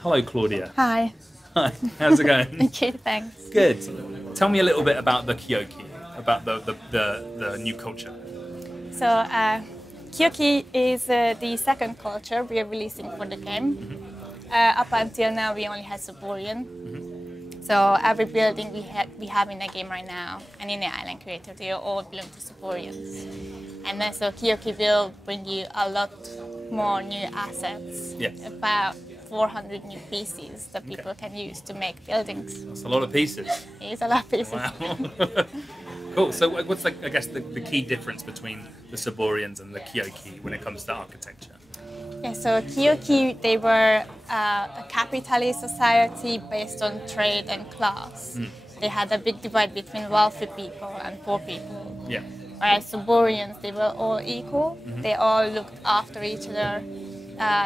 Hello, Klaudia. Hi. Hi. How's it going? Okay, thanks. Good. Tell me a little bit about the Kyoki, about the new culture. So, Kyoki is the second culture we are releasing for the game. Up until now, we only had Saborian. So every building we have in the game right now and in the island creator, they all belong to Saborians. And then so Kyoki will bring you a lot more new assets. Yeah. About 400 new pieces that people can use to make buildings. That's a lot of pieces. It's a lot of pieces. Wow. Cool. So what's like, I guess, the key difference between the Saborians and the Kyoki when it comes to architecture? Yeah, so Kyoki, they were a capitalist society based on trade and class. They had a big divide between wealthy people and poor people. Yeah. Whereas Saborians, they were all equal. They all looked after each other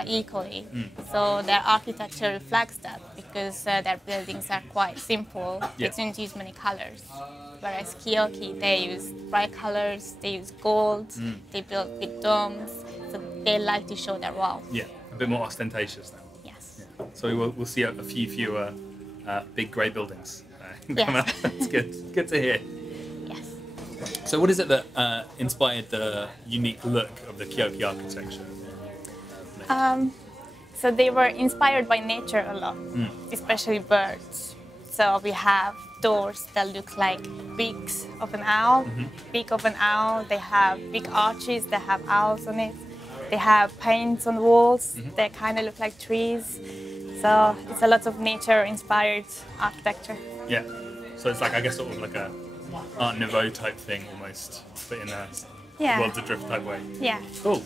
equally. So their architecture reflects that because their buildings are quite simple. They don't use many colors. Whereas Kyoki, they use bright colors, they use gold, they build big domes. So they like to show their wealth. Yeah, a bit more ostentatious now. Yes. Yeah. So we'll see a few fewer big grey buildings Yes. come out. That's good. Good to hear. Yes. So what is it that inspired the unique look of the Kyoki architecture? So they were inspired by nature a lot, especially birds. So we have doors that look like beaks of an owl, beak of an owl. They have big arches that have owls on it. They have paints on walls that kind of look like trees. So it's a lot of nature-inspired architecture. Yeah. So it's like, I guess, sort of like a Art Nouveau type thing almost, but in a World's Adrift type way. Yeah. Cool.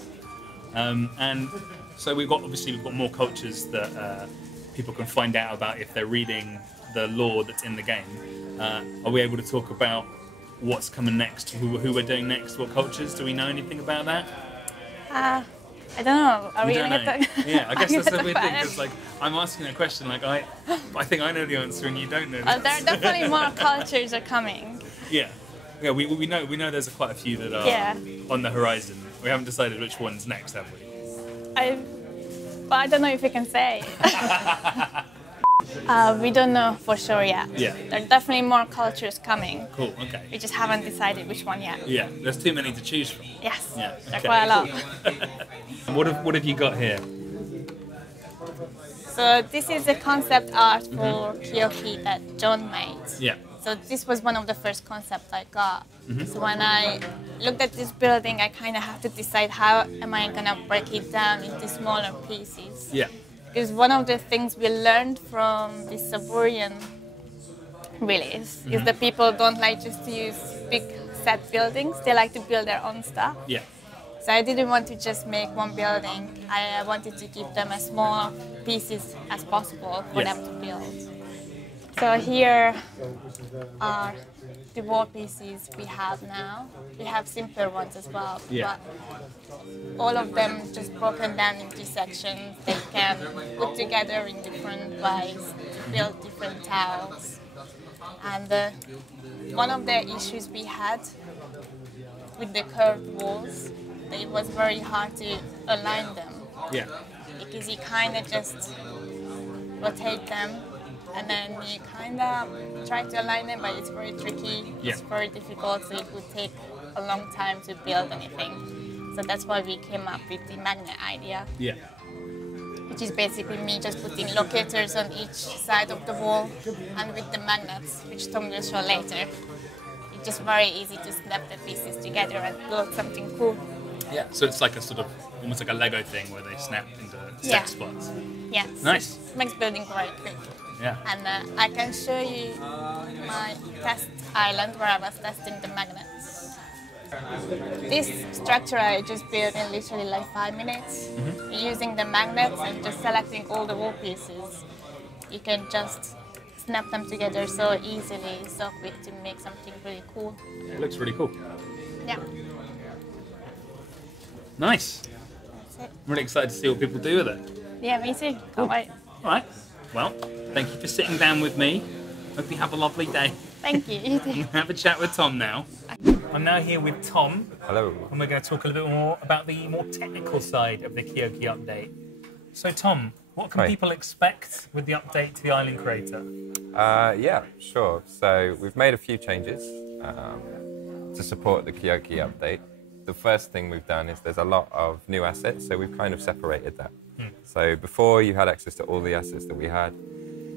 And so we've got more cultures that people can find out about if they're reading the lore that's in the game. Are we able to talk about what's coming next? Who we're doing next? What cultures? Do we know anything about that? I don't know. Are we don't going know. to Yeah, I guess that's the weird thing. it? Because like I'm asking a question, like I think I know the answer and you don't know. There are definitely more cultures are coming. Yeah. Yeah, we know there's quite a few that are on the horizon. We haven't decided which one's next, have we? I don't know if we can say. We don't know for sure yet. Yeah. There are definitely more cultures coming. Cool, okay. We just haven't decided which one yet. Yeah, there's too many to choose from. Yes, Yeah, there are okay. quite a lot. What have you got here? So this is a concept art for Kyoki that John made. Yeah. So this was one of the first concepts I got. So when I looked at this building, I kind of have to decide how am I going to break it down into smaller pieces. Yeah. Because one of the things we learned from the Saborian release is that people don't like just to use big set buildings, they like to build their own stuff. Yeah. So I didn't want to just make one building, I wanted to give them as small pieces as possible for them to build. So here are the wall pieces we have now. We have simpler ones as well, but all of them just broken down into sections. They can put together in different ways to build different tiles. And one of the issues we had with the curved walls, it was very hard to align them. Yeah. Because you kind of just rotate them and then you kind of try to align them, but it's very tricky, it's very difficult, so it would take a long time to build anything. So that's why we came up with the magnet idea. Yeah. Which is basically me just putting locators on each side of the wall, and with the magnets, which Tom will show later, it's just very easy to snap the pieces together and build something cool. Yeah. So it's like a sort of almost like a Lego thing where they snap into set spots. Yes. Nice. It makes building very quick. Yeah. And I can show you my test island where I was testing the magnets. This structure I just built in literally like 5 minutes. Using the magnets and just selecting all the wall pieces, you can just snap them together so easily, so quick to make something really cool. It looks really cool. Yeah. Nice. That's it. I'm really excited to see what people do with it. Yeah, me too. Can't wait. All right. Well, thank you for sitting down with me. Hope you have a lovely day. Thank you. You too. Have a chat with Tom now. I'm now here with Tom. Hello. And we're going to talk a little bit more about the more technical side of the Kyoki update. So Tom, What can people expect with the update to the Island Creator? Yeah, sure. So we've made a few changes to support the Kyoki update. The first thing we've done is there's a lot of new assets, so we've kind of separated that. So before you had access to all the assets that we had.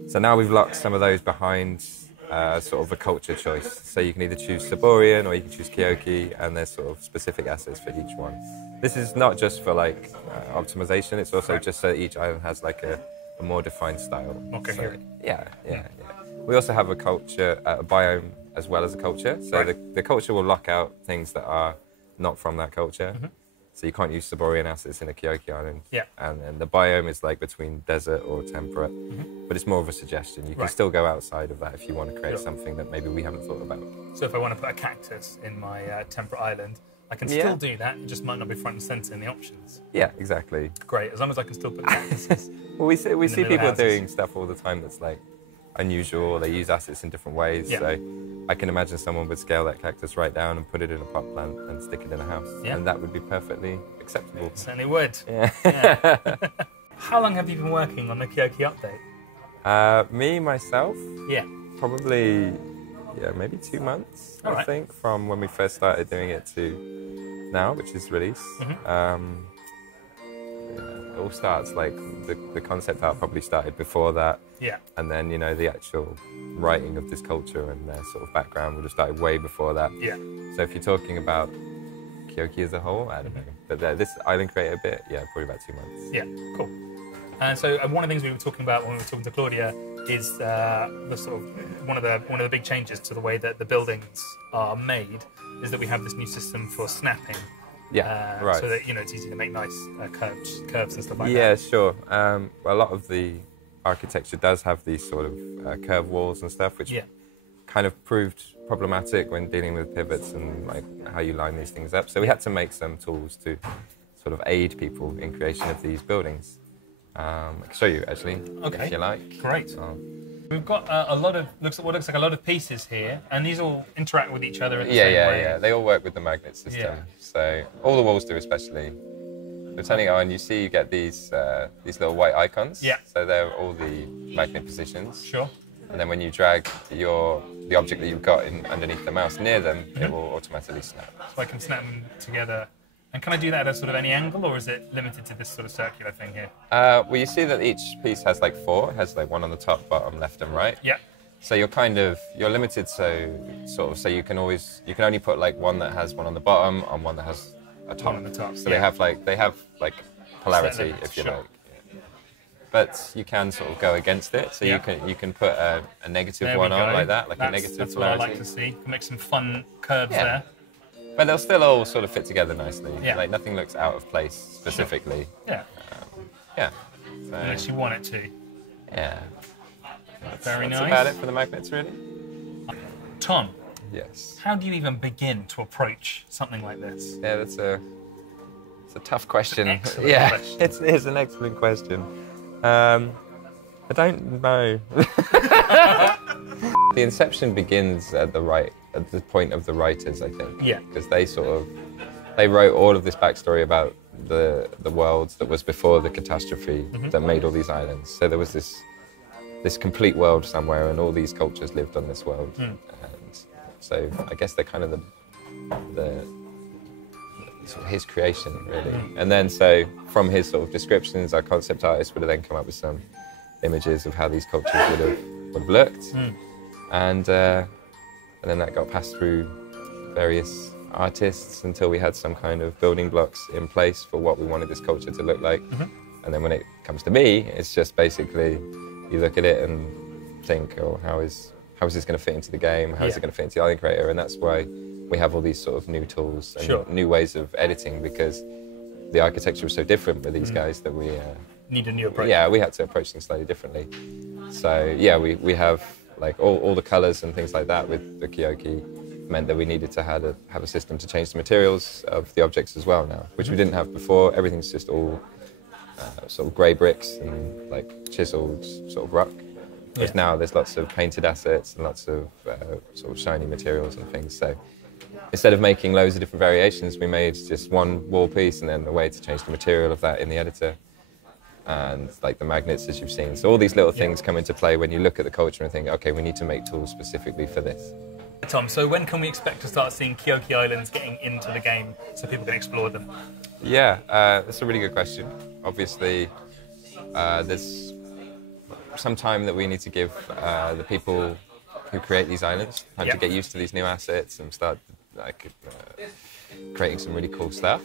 So now we've locked some of those behind sort of a culture choice. So you can either choose Saborian or you can choose Kyoki, and there's sort of specific assets for each one. This is not just for like optimization, it's also just so each island has like a more defined style. Okay. So, yeah. We also have a culture, a biome as well as a culture. So the culture will lock out things that are not from that culture. So you can't use Saborian assets in a Kyoki island. Yeah. And the biome is like between desert or temperate, but it's more of a suggestion. You can still go outside of that if you want to create something that maybe we haven't thought about. So if I want to put a cactus in my temperate island, I can still do that. It just might not be front and center in the options. Yeah, exactly. Great, as long as I can still put cactuses. Well, we see people doing stuff all the time that's like unusual. They use assets in different ways. Yeah. So I can imagine someone would scale that cactus right down and put it in a pot plant and stick it in a house. Yeah. And that would be perfectly acceptable. It certainly would. Yeah. How long have you been working on the Kyoki update? Me, myself? Yeah. Probably, maybe 2 months, I think, from when we first started doing it to now, which is release. It all starts like the concept art probably started before that. Yeah. And then, the actual writing of this culture and their sort of background would have started way before that. Yeah. So if you're talking about Kyoki as a whole, I don't know. But this island creator bit, probably about 2 months. Yeah, cool. And so one of the things we were talking about when we were talking to Klaudia is the sort of one of the big changes to the way that the buildings are made is that we have this new system for snapping. Yeah, right. So that it's easy to make nice curves and stuff like that. Yeah, sure. A lot of the architecture does have these sort of curved walls and stuff, which kind of proved problematic when dealing with pivots and like how you line these things up. So we had to make some tools to sort of aid people in creation of these buildings. I can show you actually, if you like. Great. We've got a lot of what looks like a lot of pieces here, and these all interact with each other in the same way. Yeah. They all work with the magnet system. Yeah. So all the walls do, especially. So turning it on, you get these little white icons. Yeah. So they're all the magnet positions. Sure. And then when you drag the object that you've got underneath the mouse near them, it will automatically snap. So I can snap them together. And can I do that at sort of any angle, or is it limited to this sort of circular thing here? Well, you see that each piece has like 4. It has like one on the top, bottom, left, and right. Yeah. So you're limited, so you can only put like one that has one on the bottom and one that has a top. One on the top. So they have like polarity, if you like. But you can sort of go against it. So you can put a negative one on like that, like a negative polarity. That's what I like to see. You can make some fun curves there. But they'll still all sort of fit together nicely. Yeah. Like nothing looks out of place specifically. Sure. Yeah. So, unless you want it to. Yeah. Very nice. That's about it for the magnets, really. Tom. Yes. How do you even begin to approach something like this? Yeah, it's a tough question. Excellent question. It's an excellent question. I don't know. The inception begins at the point of the writers, I think. Yeah. Because they wrote all of this backstory about the world that was before the catastrophe that made all these islands. So there was this complete world somewhere, and all these cultures lived on this world. And so I guess they're kind of the sort of his creation, really. And then so from his sort of descriptions, our concept artist would have then come up with some images of how these cultures would have looked. And then that got passed through various artists until we had some kind of building blocks in place for what we wanted this culture to look like. And then when it comes to me, it's just basically you look at it and think, oh, how is this going to fit into the game? How is it going to fit into the Island Creator? And that's why we have all these sort of new tools and new ways of editing, because the architecture was so different with these guys that we need a new approach. Yeah, we had to approach things slightly differently. So yeah, we have like all the colors and things like that with the Kyoki meant that we needed to have a system to change the materials of the objects as well now, which we didn't have before. Everything's just all sort of grey bricks and like chiseled sort of rock. Whereas now there's lots of painted assets and lots of sort of shiny materials and things. So instead of making loads of different variations, we made just one wall piece and then a way to change the material of that in the editor. and like the magnets as you've seen. So all these little things come into play when you look at the culture and think, okay, we need to make tools specifically for this. Tom, so when can we expect to start seeing Kyoki Islands getting into the game so people can explore them? Yeah, that's a really good question. Obviously, there's some time that we need to give the people who create these islands time to get used to these new assets and start like creating some really cool stuff.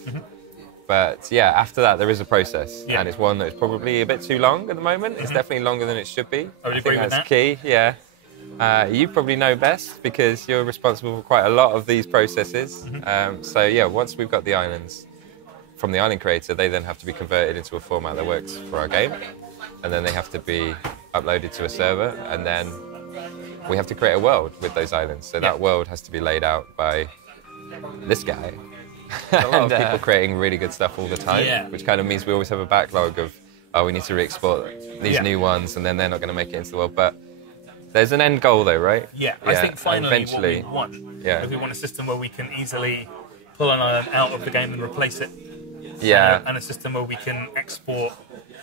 But yeah, after that there is a process, and it's one that's probably a bit too long at the moment. It's definitely longer than it should be. I would agree with that. That's key, yeah. You probably know best because you're responsible for quite a lot of these processes. So yeah, once we've got the islands from the island creator, they then have to be converted into a format that works for our game, and then they have to be uploaded to a server, and then we have to create a world with those islands. So that world has to be laid out by this guy. There's a lot of people creating really good stuff all the time, which kind of means we always have a backlog of, oh, we need to re-export these new ones, and then they're not going to make it into the world. But there's an end goal though, right? Yeah, I think finally eventually, what we want, if we want a system where we can easily pull an island out of the game and replace it, and a system where we can export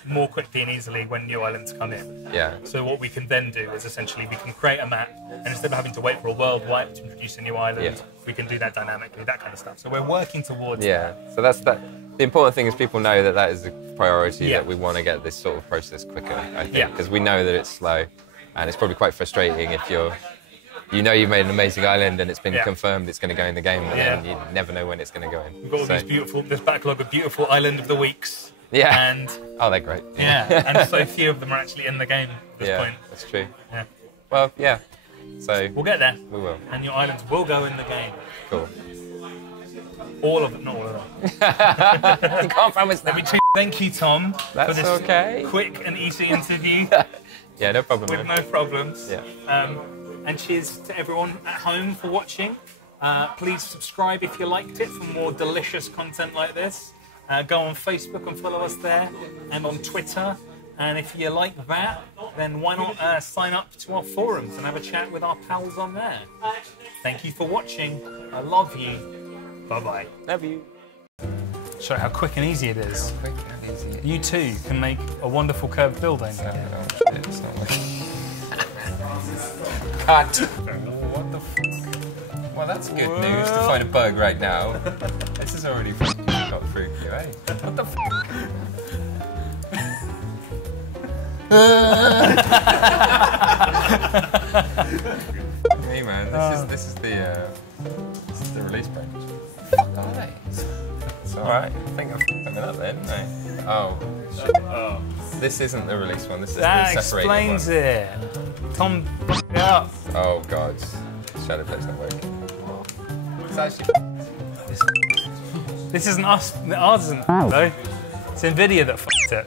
more quickly and easily when new islands come in. So what we can then do is essentially we can create a map, and instead of having to wait for a world wipe to introduce a new island, we can do that dynamically, that kind of stuff. So we're working towards that. So that's that. The important thing is people know that that is a priority, that we want to get this sort of process quicker, I think, because we know that it's slow, and it's probably quite frustrating if you know you've made an amazing island and it's been confirmed it's going to go in the game, but then you never know when it's going to go in. We've got all this backlog of beautiful Island of the Weeks. And they're great. And so few of them are actually in the game at this point. That's true. Well, so we'll get there. We will. And your islands will go in the game. Cool. All of them, not all of them. You can't promise that. Thank you, Tom, for this quick and easy interview. No problem. With no problems. And cheers to everyone at home for watching. Please subscribe if you liked it for more delicious content like this. Go on Facebook and follow us there, and on Twitter. And if you like that, then why not sign up to our forums and have a chat with our pals on there. Thank you for watching. I love you. Bye-bye. Love you. Show how quick and easy it is. You too can make a wonderful curved building. Cut. What the f***? Well, that's good news to find a bug right now. This has already got through you, eh? What the f***? Hey man, this is the release page. What the f*** are they? It's alright. I think I f***ed them up there, didn't I? Oh. This isn't the release one, this is the separated one. That explains it. Tom f***ed it up. Oh god. Shadow plate's not working. It's actually This isn't us. Ours isn't though. It's NVIDIA that f***ed it.